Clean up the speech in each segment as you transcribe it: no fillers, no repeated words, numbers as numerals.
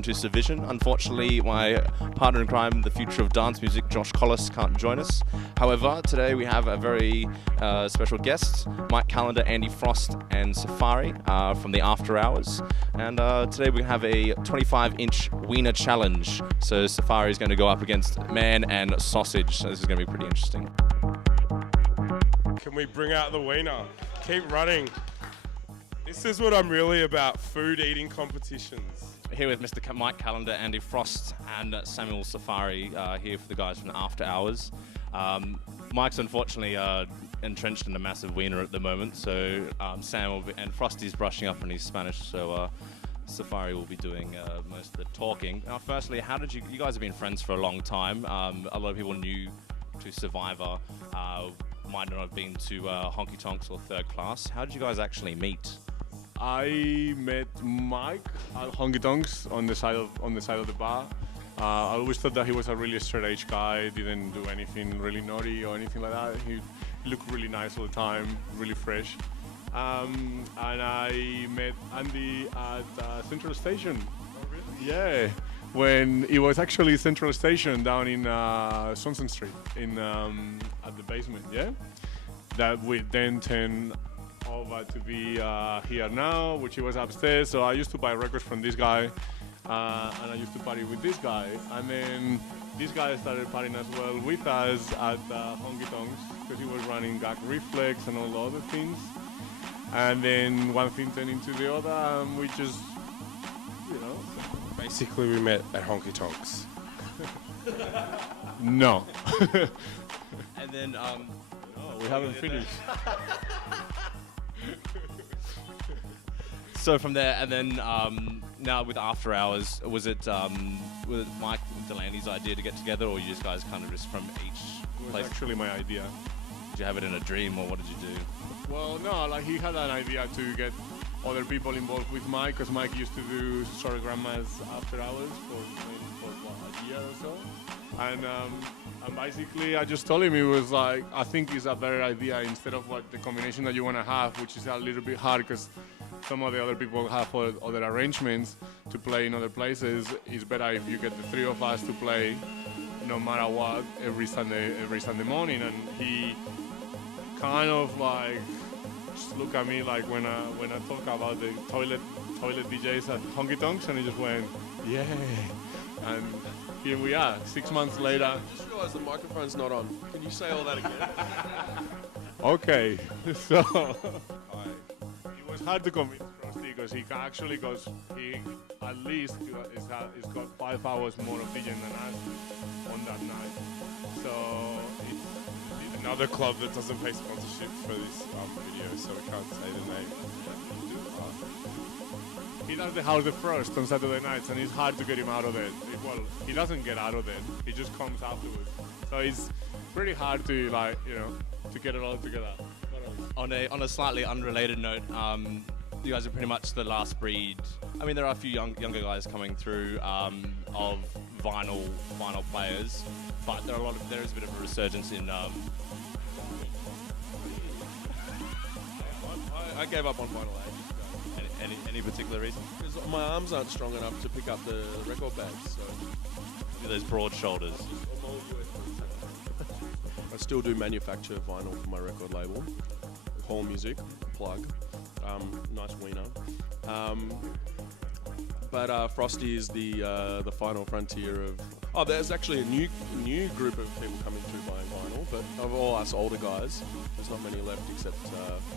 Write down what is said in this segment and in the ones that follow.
welcome to Survision. Unfortunately, my partner in crime, the future of dance music, Josh Collis, can't join us. However, today we have a very special guest, Mike Callander, Andee Frost, and Safari from the After Hours. And today we have a 25-inch Wiener challenge. So Safari is going to go up against Man and Sausage. So this is going to be pretty interesting. Can we bring out the Wiener? Keep running. This is what I'm really about, food eating competitions. Here with Mr. Mike Callander, Andee Frost, and Samuel Safari here for the guys from After Hours. Mike's unfortunately entrenched in a massive wiener at the moment, so Sam and Frosty's brushing up on his Spanish, so Safari will be doing most of the talking. Now, firstly, how did you guys have been friends for a long time? A lot of people new to Survivor might not have been to Honky Tonks or Third Class. How did you guys actually meet? I met Mike at Honky Tonks on the side of the bar. I always thought that he was a really straight edge guy, didn't do anything really naughty or anything like that. He looked really nice all the time, really fresh. And I met Andee at Central Station. Oh, really? Yeah, when it was actually Central Station down in Swanson Street, at the basement. Yeah, that we then turned over to be here now, which he was upstairs. So I used to buy records from this guy, and I used to party with this guy. And then this guy started partying as well with us at Honky Tonks because he was running Gag Reflex and all the other things. And then one thing turned into the other, and we just, Basically, we met at Honky Tonks. No. And then, No, we haven't finished. So from there, and then now with After Hours, was it Mike Delaney's idea to get together, or you just guys kind of just from each It was place? actually my idea. Did you have it in a dream, or what did you do? Well, no, like he had an idea to get other people involved with Mike, because Mike used to do Sorry Grandma's After Hours for what, a year or so. And basically I just told him, it was like, I think it's a better idea instead of what the combination that you want to have, which is a little bit hard because some of the other people have other arrangements to play in other places. It's better if you get the three of us to play no matter what every Sunday morning. And he kind of like just look at me like when I talk about the toilet DJs at Honky Tonks, and he just went, yeah. And here we are, 6 months later. I just realised the microphone's not on. Can you say all that again? Okay, so it was hard to convince Frosty because he actually goes, he at least he's got 5 hours more of DJing than us on that night. So it's Another club that doesn't pay sponsorship for this video, so we can't say the name. he does the House of Frost on Saturday nights, and it's hard to get him out of it. Well, he doesn't get out of it; he just comes afterwards. So it's pretty hard to to get it all together. On a slightly unrelated note, you guys are pretty much the last breed. I mean, there are a few younger guys coming through of vinyl players, but there is a bit of a resurgence in. I gave up on vinyl ages ago. Any particular reason? Because my arms aren't strong enough to pick up the record bags, so Those broad shoulders. I still do manufacture vinyl for my record label. Hall Music, plug. Nice wiener. But Frosty is the final frontier of. Oh, there's actually a new group of people coming through buying vinyl, but of all us older guys, there's not many left except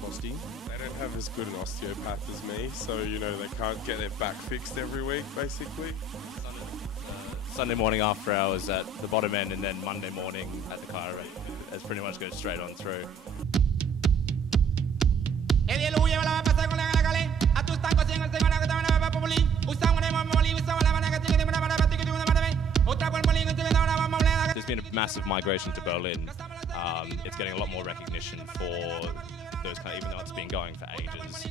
Frosty. They don't have as good an osteopath as me, so they can't get their back fixed every week, basically. Sunday morning After Hours at the bottom end, and then Monday morning at the car. It pretty much goes straight on through. There's been a massive migration to Berlin. It's getting a lot more recognition for those even though it's been going for ages.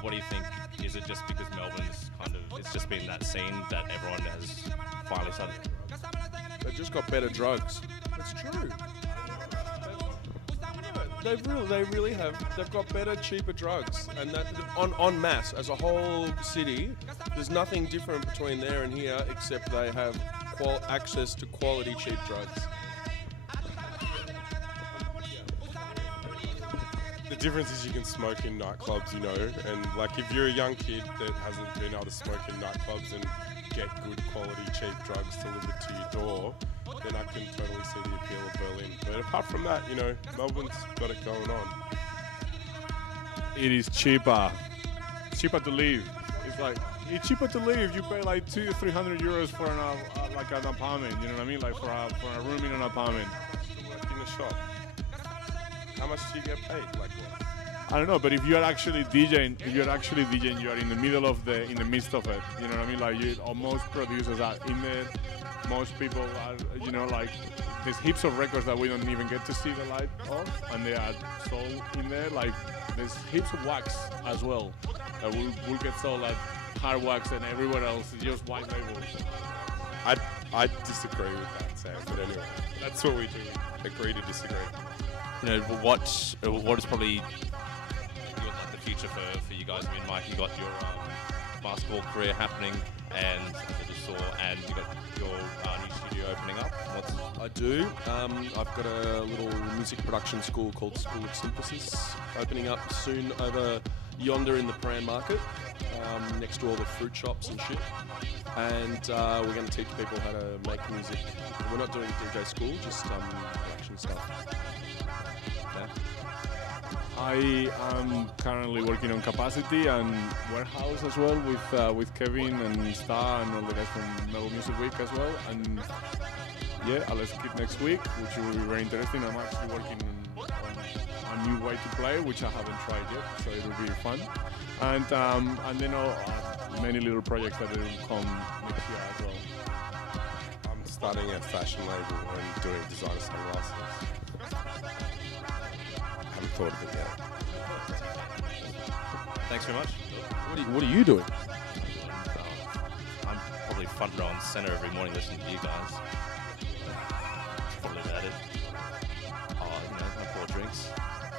What do you think? Is it just because Melbourne's it's just been that scene that everyone has finally started? They've just got better drugs. It's true. They really have. They've got better, cheaper drugs, and that en masse as a whole city. There's nothing different between there and here, except they have access to quality, cheap drugs. The difference is you can smoke in nightclubs, you know, and like if you're a young kid that hasn't been able to smoke in nightclubs and get good quality, cheap drugs delivered to your door, then I can totally see the appeal of Berlin. But apart from that, you know, Melbourne's got it going on. It is cheaper. It's cheaper to live. It's cheaper to live. You pay like 200-300 euros for an apartment. You know what I mean? Like for a room in an apartment. To work in a shop. How much do you get paid? Like what? I don't know, but if you are actually DJing, you are in the middle of in the midst of it. You know what I mean? Like most producers are in there. Most people are, you know, like there's heaps of records that we don't even get to see the light of, and they are sold in there. Like there's heaps of wax as well that will get sold at Hard Wax and everywhere else. It's just white labels. I disagree with that, Sam. But anyway, that's what we do. Agree to disagree. You know, what is probably like the future for you guys? I mean, Mike, you got your basketball career happening, and as I just saw, and you got your new studio opening up. I do. I've got a little music production school called School of Synthesis opening up soon over yonder in the Pran Market, next to all the fruit shops and shit. And we're going to teach people how to make music. We're not doing DJ school, just production stuff. Yeah. I am currently working on Capacity and Warehouse as well with Kevin and Star and all the guys from Melbourne Music Week as well. And yeah, let's keep next week, which will be very interesting. I'm actually working on a new way to play, which I haven't tried yet, so it will be fun. And then many little projects that will come next year as well. I'm starting a fashion label and doing designer sunglasses. I haven't thought of it yet. Thanks very much. What are you doing? I'm probably front row and center every morning listening to you guys. That's probably about it. You know, I pour drinks.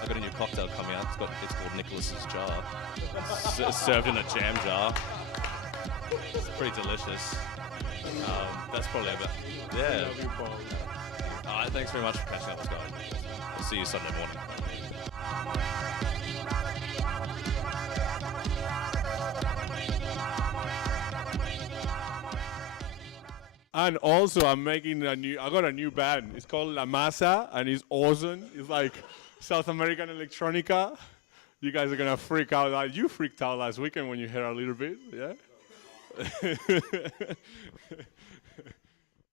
I got a new cocktail coming out. It's called Nicholas's Jar. Served in a jam jar. It's pretty delicious. That's probably about. Yeah. All right. Thanks very much for catching up with us, guys. I'll see you Sunday morning. And also, I got a new band. It's called La Masa, and it's awesome. It's like South American electronica. You guys are gonna freak out. You freaked out last weekend when you heard a little bit, yeah?